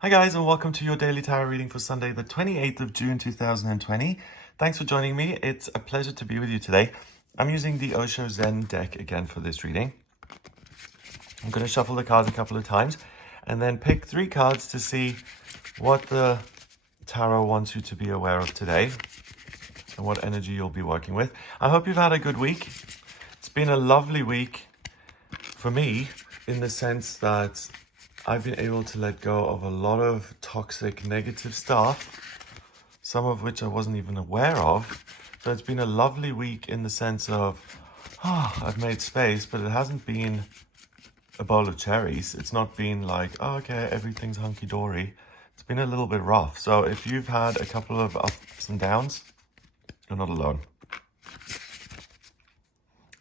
Hi guys, and welcome to your daily tarot reading for Sunday, the 28th of June 2020. Thanks for joining me. It's a pleasure to be with you today. I'm using the Osho Zen deck again for this reading. I'm going to shuffle the cards a couple of times and then pick 3 cards to see what the tarot wants you to be aware of today and what energy you'll be working with. I hope you've had a good week. It's been a lovely week for me in the sense that I've been able to let go of a lot of toxic, negative stuff, some of which I wasn't even aware of. So it's been a lovely week in the sense of, I've made space, but it hasn't been a bowl of cherries. It's not been like, oh, okay, everything's hunky-dory. It's been a little bit rough. So if you've had a couple of ups and downs, you're not alone.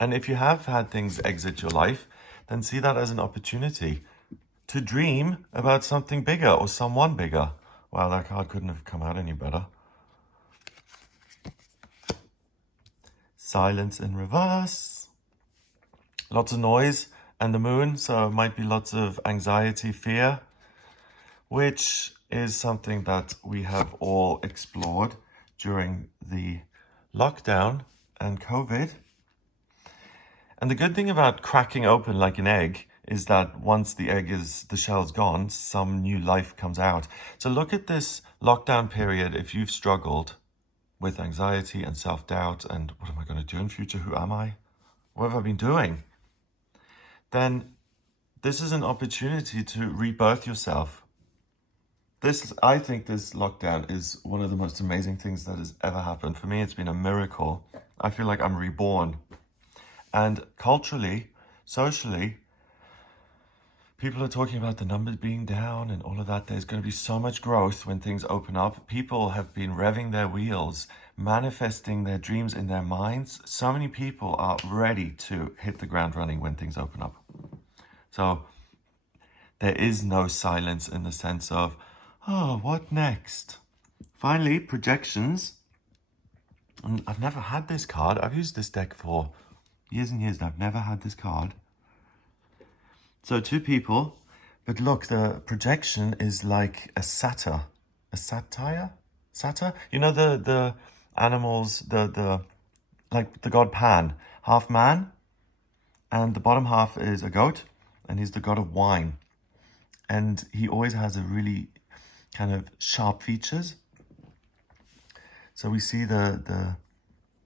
And if you have had things exit your life, then see that as an opportunity to dream about something bigger or someone bigger. Wow, that card couldn't have come out any better. Silence in reverse. Lots of noise and the moon, so it might be lots of anxiety, fear, which is something that we have all explored during the lockdown and COVID. And the good thing about cracking open like an egg is that once the shell's gone, some new life comes out. So look at this lockdown period. If you've struggled with anxiety and self-doubt and what am I going to do in future? Who am I? What have I been doing? Then this is an opportunity to rebirth yourself. I think this lockdown is one of the most amazing things that has ever happened. For me, it's been a miracle. I feel like I'm reborn. And culturally, socially, people are talking about the numbers being down and all of that. There's going to be so much growth when things open up. People have been revving their wheels, manifesting their dreams in their minds. So many people are ready to hit the ground running when things open up. So there is no silence in the sense of, oh, what next? Finally, projections. And I've never had this card. I've used this deck for years and years, and I've never had this card. So 2 people, but look, the projection is like a satyr. A satire? Satyr? You know the animals, like the god Pan, half man, and the bottom half is a goat, and he's the god of wine. And he always has a really kind of sharp features. So we see the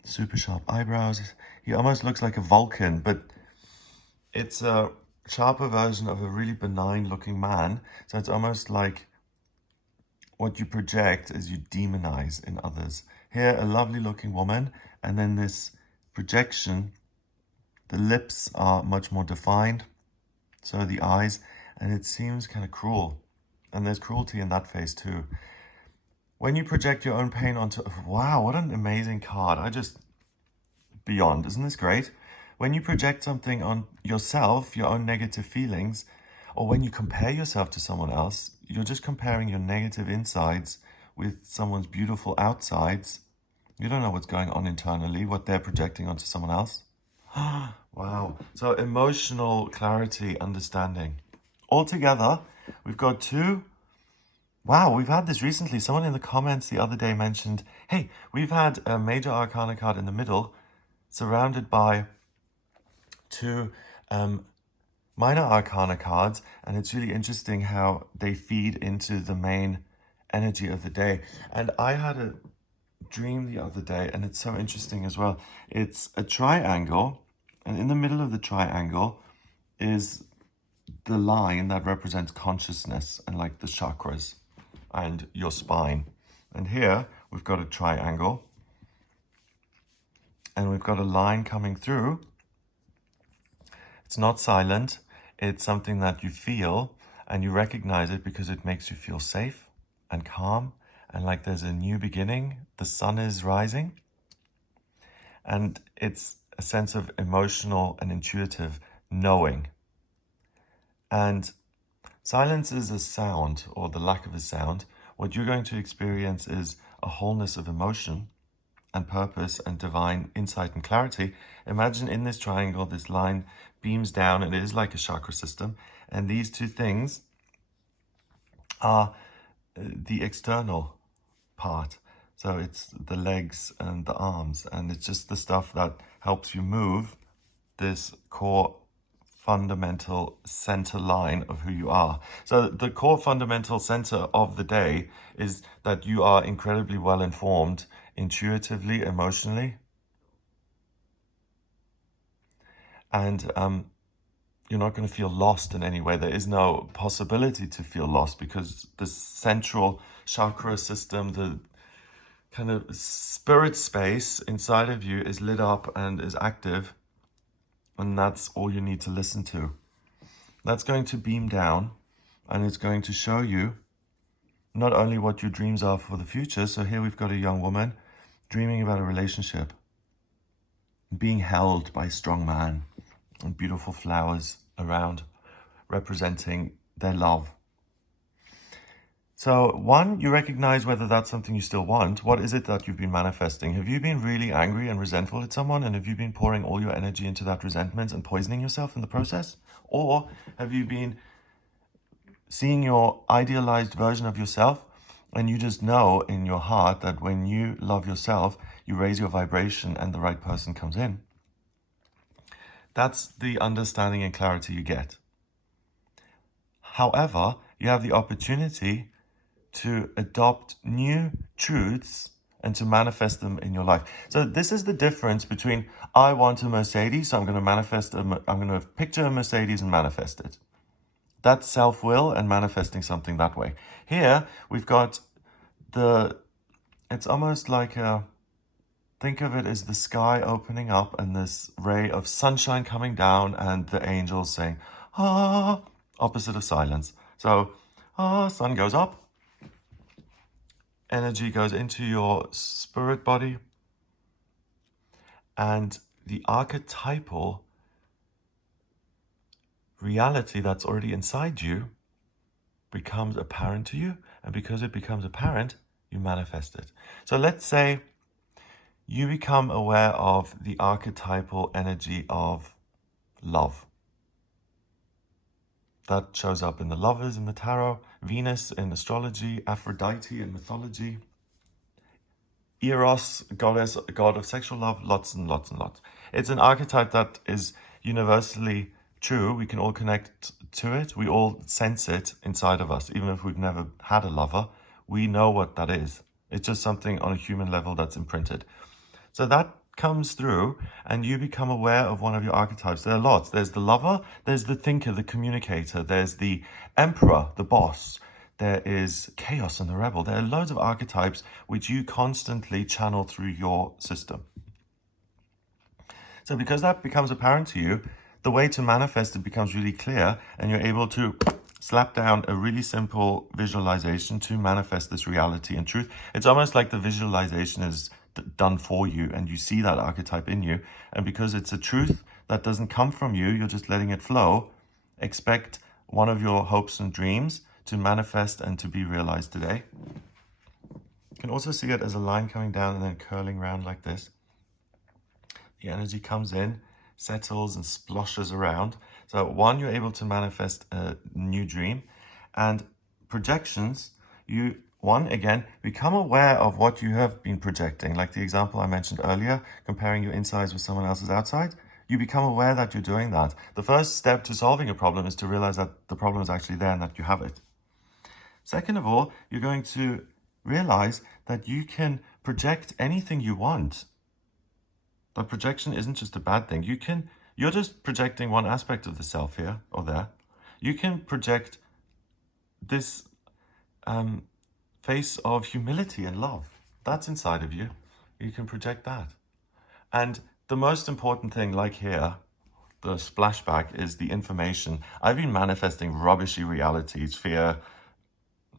super sharp eyebrows. He almost looks like a Vulcan, but it's a sharper version of a really benign looking man. So it's almost like what you project is you demonize in others. Here, a lovely looking woman, and then this projection, the lips are much more defined, so are the eyes, and it seems kind of cruel. And there's cruelty in that face too. When you project your own pain onto, wow, what an amazing card. Beyond, isn't this great? When you project something on yourself, your own negative feelings, or when you compare yourself to someone else, you're just comparing your negative insides with someone's beautiful outsides. You don't know what's going on internally, what they're projecting onto someone else. Wow. So emotional clarity, understanding. Altogether, we've got 2. Wow, we've had this recently. Someone in the comments the other day mentioned, hey, we've had a major arcana card in the middle surrounded by 2 minor arcana cards, and it's really interesting how they feed into the main energy of the day. And I had a dream the other day, and it's so interesting as well. It's a triangle, and in the middle of the triangle is the line that represents consciousness and like the chakras and your spine. And here we've got a triangle, and we've got a line coming through. It's not silent. It's something that you feel and you recognize it because it makes you feel safe and calm and like there's a new beginning. The sun is rising. And it's a sense of emotional and intuitive knowing. And silence is a sound, or the lack of a sound. What you're going to experience is a wholeness of emotion and purpose and divine insight and clarity. Imagine in this triangle, this line beams down, and it is like a chakra system. And these 2 things are the external part. So it's the legs and the arms, and it's just the stuff that helps you move this core fundamental center line of who you are. So the core fundamental center of the day is that you are incredibly well informed intuitively, emotionally, and you're not going to feel lost in any way. There is no possibility to feel lost because the central chakra system, the kind of spirit space inside of you is lit up and is active, and that's all you need to listen to. That's going to beam down, and it's going to show you not only what your dreams are for the future. So here we've got a young woman dreaming about a relationship, being held by a strong man, and beautiful flowers around representing their love. So one, you recognize whether that's something you still want. What is it that you've been manifesting? Have you been really angry and resentful at someone, and have you been pouring all your energy into that resentment and poisoning yourself in the process? Or have you been seeing your idealized version of yourself, and you just know in your heart that when you love yourself, you raise your vibration and the right person comes in? That's the understanding and clarity you get. However, you have the opportunity to adopt new truths and to manifest them in your life. So this is the difference between I want a Mercedes, so I'm going to picture a Mercedes and manifest it. That's self-will and manifesting something that way. Here we've got it's almost like think of it as the sky opening up and this ray of sunshine coming down and the angels saying, ah, opposite of silence. So, sun goes up, energy goes into your spirit body, and the archetypal reality that's already inside you becomes apparent to you, and because it becomes apparent, you manifest it. So let's say you become aware of the archetypal energy of love. That shows up in the lovers in the tarot, Venus in astrology, Aphrodite in mythology, Eros, god of sexual love, lots and lots and lots. It's an archetype that is universally true. We can all connect to it. We all sense it inside of us. Even if we've never had a lover, we know what that is. It's just something on a human level that's imprinted. So that comes through and you become aware of one of your archetypes. There are lots. There's the lover, there's the thinker, the communicator, there's the emperor, the boss, there is chaos and the rebel. There are loads of archetypes which you constantly channel through your system. So because that becomes apparent to you, the way to manifest it becomes really clear, and you're able to slap down a really simple visualization to manifest this reality and truth. It's almost like the visualization is done for you and you see that archetype in you, and because it's a truth that doesn't come from you, you're just letting it flow. Expect one of your hopes and dreams to manifest and to be realized today. You can also see it as a line coming down and then curling around like this. The energy comes in, settles and splashes around. So one, you're able to manifest a new dream, and projections, you again become aware of what you have been projecting. Like the example I mentioned earlier, comparing your insides with someone else's outside, you become aware that you're doing that. The first step to solving a problem is to realize that the problem is actually there and that you have it. Second of all, you're going to realize that you can project anything you want. That projection isn't just a bad thing. You're just projecting one aspect of the self here or there. You can project this face of humility and love. That's inside of you. You can project that. And the most important thing, like here, the splashback, is the information. I've been manifesting rubbishy realities, fear,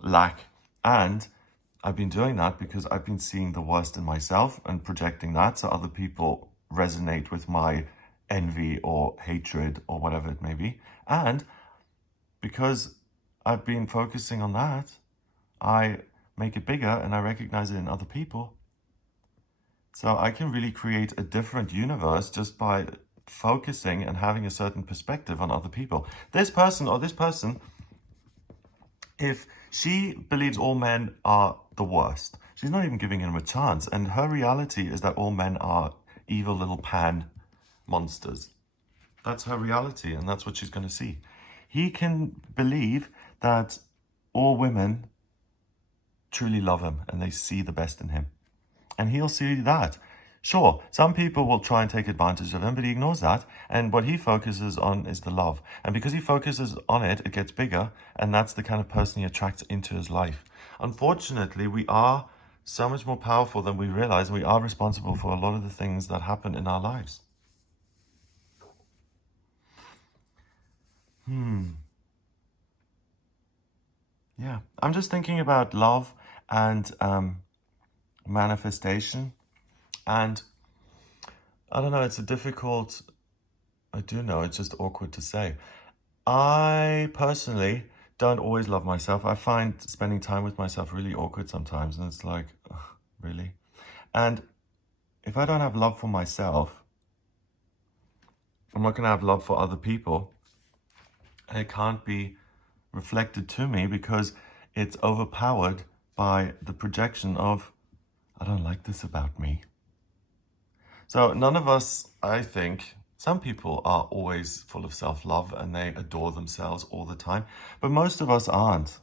lack, and I've been doing that because I've been seeing the worst in myself and projecting that so other people resonate with my envy or hatred or whatever it may be. And because I've been focusing on that, I make it bigger and I recognize it in other people. So I can really create a different universe just by focusing and having a certain perspective on other people. This person or this person If she believes all men are the worst, she's not even giving him a chance. And her reality is that all men are evil little pan monsters. That's her reality, and that's what she's going to see. He can believe that all women truly love him and they see the best in him. And he'll see that. Sure, some people will try and take advantage of him, but he ignores that. And what he focuses on is the love. And because he focuses on it, it gets bigger. And that's the kind of person he attracts into his life. Unfortunately, we are so much more powerful than we realize. And we are responsible for a lot of the things that happen in our lives. Yeah, I'm just thinking about love and manifestation. And I don't know, it's a difficult, I do know, it's just awkward to say. I personally don't always love myself. I find spending time with myself really awkward sometimes. And it's like, ugh, really? And if I don't have love for myself, I'm not going to have love for other people. And it can't be reflected to me because it's overpowered by the projection of, I don't like this about me. So none of us, I think, some people are always full of self-love and they adore themselves all the time, but most of us aren't.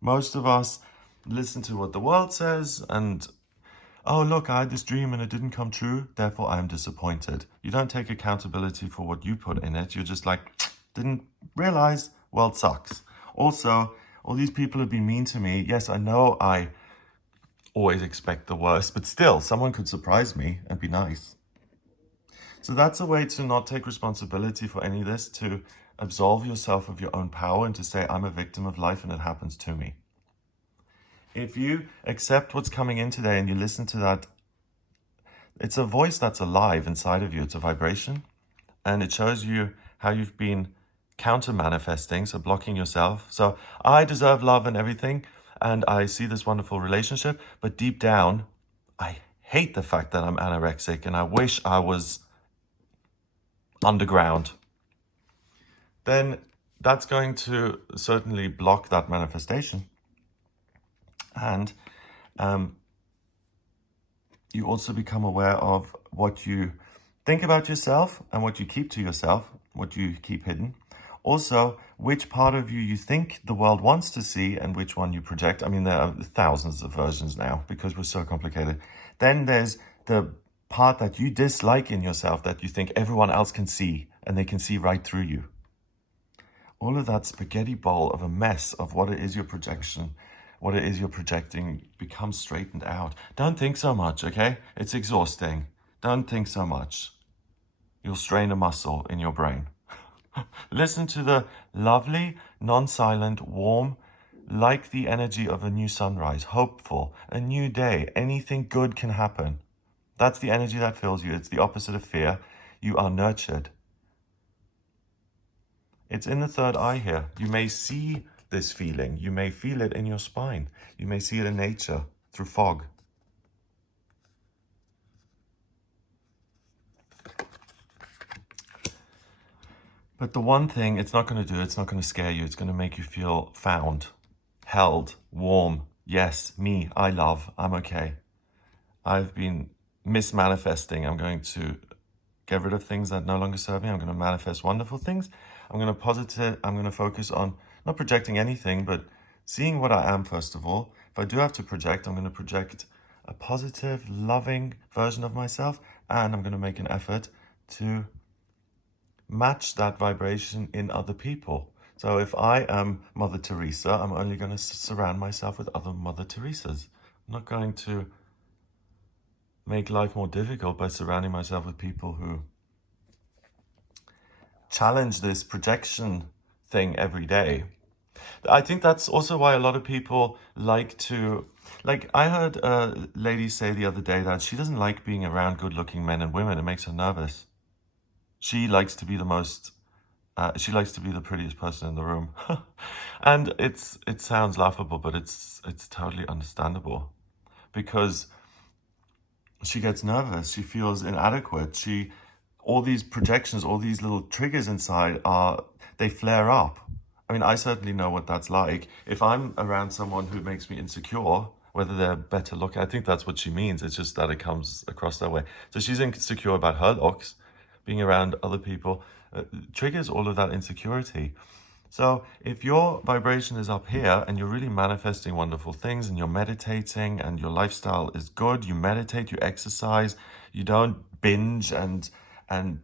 Most of us listen to what the world says and, oh, look, I had this dream and it didn't come true, therefore I'm disappointed. You don't take accountability for what you put in it. You're just like, didn't realize, world sucks. Also, all these people have been mean to me. Yes, I know I always expect the worst, but still, someone could surprise me and be nice. So that's a way to not take responsibility for any of this, to absolve yourself of your own power and to say, I'm a victim of life and it happens to me. If you accept what's coming in today and you listen to that, it's a voice that's alive inside of you. It's a vibration, and it shows you how you've been counter-manifesting, so blocking yourself. So I deserve love and everything, and I see this wonderful relationship, but deep down, I hate the fact that I'm anorexic and I wish I was underground. Then that's going to certainly block that manifestation. And you also become aware of what you think about yourself and what you keep to yourself, what you keep hidden. Also, which part of you think the world wants to see and which one you project. I mean, there are thousands of versions now because we're so complicated. Then there's the part that you dislike in yourself that you think everyone else can see and they can see right through you. All of that spaghetti bowl of a mess of what it is your projection, what it is you're projecting becomes straightened out. Don't think so much, okay? It's exhausting. Don't think so much. You'll strain a muscle in your brain. Listen to the lovely, non-silent, warm, like the energy of a new sunrise, hopeful, a new day, anything good can happen. That's the energy that fills you. It's the opposite of fear. You are nurtured. It's in the third eye here. You may see this feeling. You may feel it in your spine. You may see it in nature through fog. But the one thing it's not going to do, it's not going to scare you. It's going to make you feel found, held, warm. Yes, me, I love, I'm okay. I've been mismanifesting. I'm going to get rid of things that no longer serve me. I'm going to manifest wonderful things. I'm going to focus on not projecting anything, but seeing what I am first of all. If I do have to project, I'm going to project a positive, loving version of myself, and I'm going to make an effort to match that vibration in other people. So if I am Mother Teresa, I'm only going to surround myself with other Mother Teresas. I'm not going to make life more difficult by surrounding myself with people who challenge this projection thing every day. I think that's also why a lot of people like to, like I heard a lady say the other day that she doesn't like being around good-looking men and women. It makes her nervous. She likes to be the most, she likes to be the prettiest person in the room. And it sounds laughable, but it's totally understandable because she gets nervous. She feels inadequate. All these projections, all these little triggers inside they flare up. I mean, I certainly know what that's like. If I'm around someone who makes me insecure, whether they're better looking, I think that's what she means. It's just that it comes across that way. So she's insecure about her looks. Being around other people triggers all of that insecurity. So if your vibration is up here and you're really manifesting wonderful things and you're meditating and your lifestyle is good, you meditate, you exercise, you don't binge and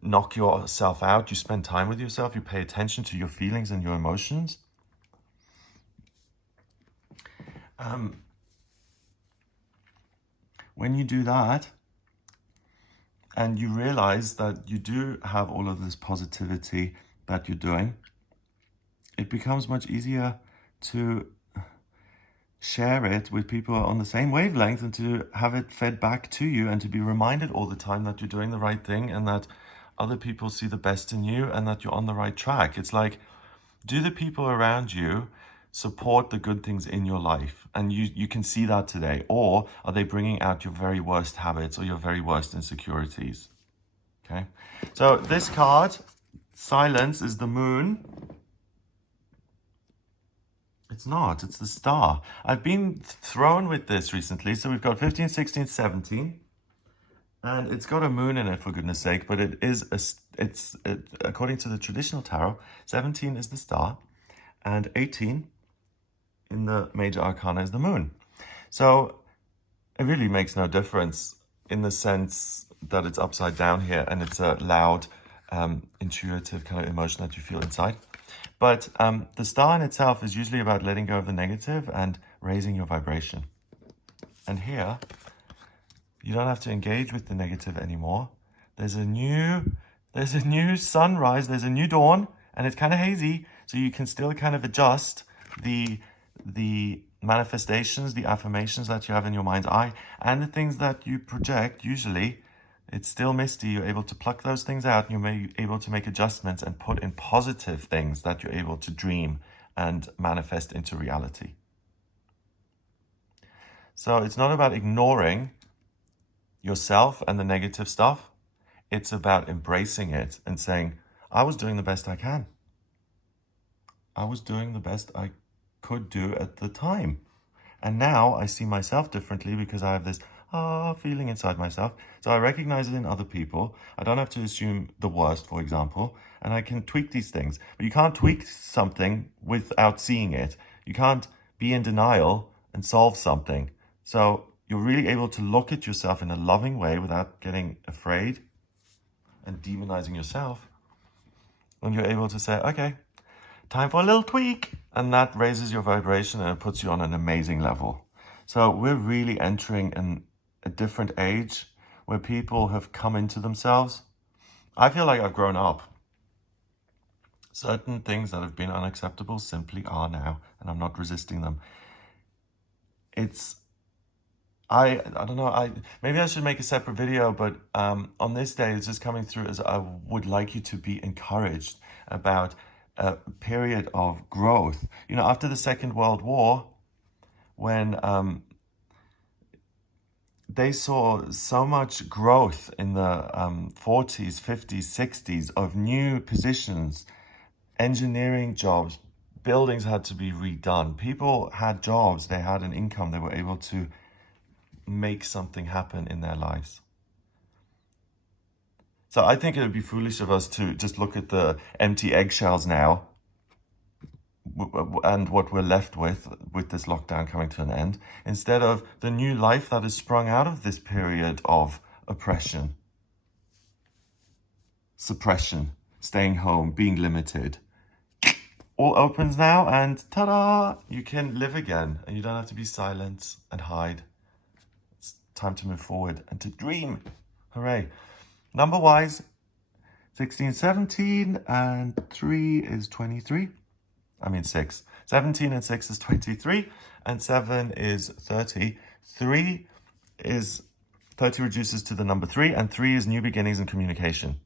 knock yourself out, you spend time with yourself, you pay attention to your feelings and your emotions. When you do that and you realize that you do have all of this positivity that you're doing, it becomes much easier to share it with people on the same wavelength and to have it fed back to you and to be reminded all the time that you're doing the right thing and that other people see the best in you and that you're on the right track. It's like, do the people around you support the good things in your life? And you can see that today. Or are they bringing out your very worst habits or your very worst insecurities? Okay. So this card, Silence, is the moon. It's not, it's the star. I've been thrown with this recently. So we've got 15, 16, 17. And it's got a moon in it, for goodness sake, but according to the traditional tarot, 17 is the star, and 18 in the major arcana is the moon. So it really makes no difference in the sense that it's upside down here, and it's a loud, intuitive kind of emotion that you feel inside. But the star in itself is usually about letting go of the negative and raising your vibration. And here, you don't have to engage with the negative anymore. There's a new sunrise, there's a new dawn, and it's kind of hazy, so you can still kind of adjust the manifestations, the affirmations that you have in your mind's eye, and the things that you project. Usually, it's still misty. You're able to pluck those things out, and you're able to make adjustments and put in positive things that you're able to dream and manifest into reality. So it's not about ignoring yourself and the negative stuff. It's about embracing it and saying, I was doing the best I can. I was doing the best I could do at the time. And now I see myself differently because I have this feeling inside myself. So I recognize it in other people. I don't have to assume the worst, for example, and I can tweak these things. But you can't tweak something without seeing it. You can't be in denial and solve something. So you're really able to look at yourself in a loving way without getting afraid and demonizing yourself. And you're able to say, okay, time for a little tweak. And that raises your vibration and it puts you on an amazing level. So we're really entering a different age where people have come into themselves. I feel like I've grown up. Certain things that have been unacceptable simply are now, and I'm not resisting them. I don't know, maybe I should make a separate video, but on this day, it's just coming through as I would like you to be encouraged about a period of growth. You know, after the Second World War, when they saw so much growth in the 40s, 50s, 60s of new positions, engineering jobs, buildings had to be redone. People had jobs, they had an income, they were able to make something happen in their lives. So I think it would be foolish of us to just look at the empty eggshells now and what we're left with this lockdown coming to an end, instead of the new life that has sprung out of this period of oppression, suppression, staying home, being limited. All opens now, and ta-da! You can live again, and you don't have to be silent and hide. It's time to move forward and to dream. Hooray. Number-wise, 16, 17, and 3 is 23. I mean 6. 17 and 6 is 23, and 7 is 30. 30 reduces to the number 3, and 3 is new beginnings and communication.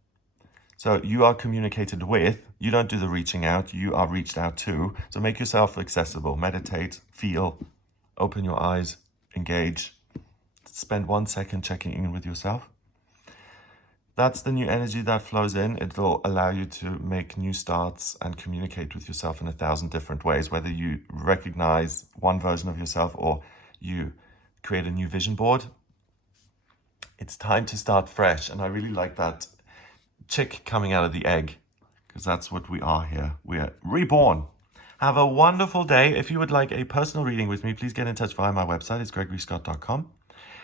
So you are communicated with, you don't do the reaching out, you are reached out to. So make yourself accessible, meditate, feel, open your eyes, engage. Spend 1 second checking in with yourself. That's the new energy that flows in. It will allow you to make new starts and communicate with yourself in 1,000 different ways, whether you recognize one version of yourself or you create a new vision board. It's time to start fresh. And I really like that chick coming out of the egg, because that's what we are here. We are reborn. Have a wonderful day. If you would like a personal reading with me, please get in touch via my website. It's gregoryscott.com.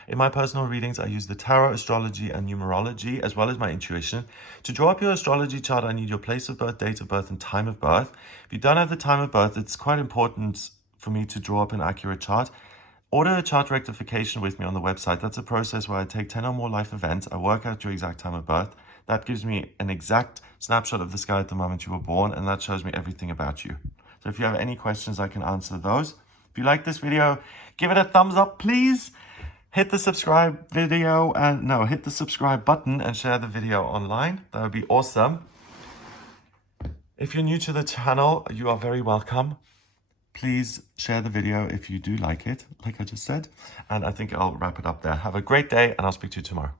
In my personal readings, I use the tarot, astrology, and numerology, as well as my intuition. To draw up your astrology chart, I need your place of birth, date of birth, and time of birth. If you don't have the time of birth, it's quite important for me to draw up an accurate chart. Order a chart rectification with me on the website. That's a process where I take 10 or more life events. I work out your exact time of birth. That gives me an exact snapshot of the sky at the moment you were born, and that shows me everything about you. So if you have any questions, I can answer those. If you like this video, give it a thumbs up, please. Hit the subscribe hit the subscribe button and share the video online. That would be awesome. If you're new to the channel, you are very welcome. Please share the video if you do like it, like I just said. And I think I'll wrap it up there. Have a great day, and I'll speak to you tomorrow.